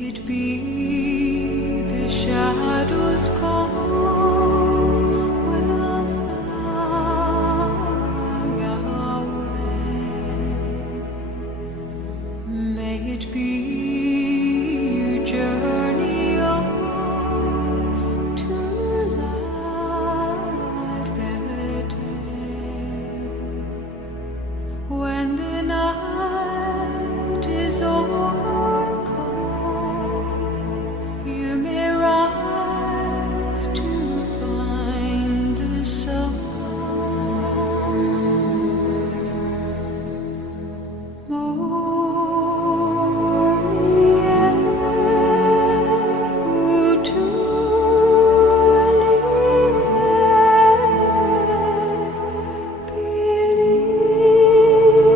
it be the shadows call will fly away. May it be you journey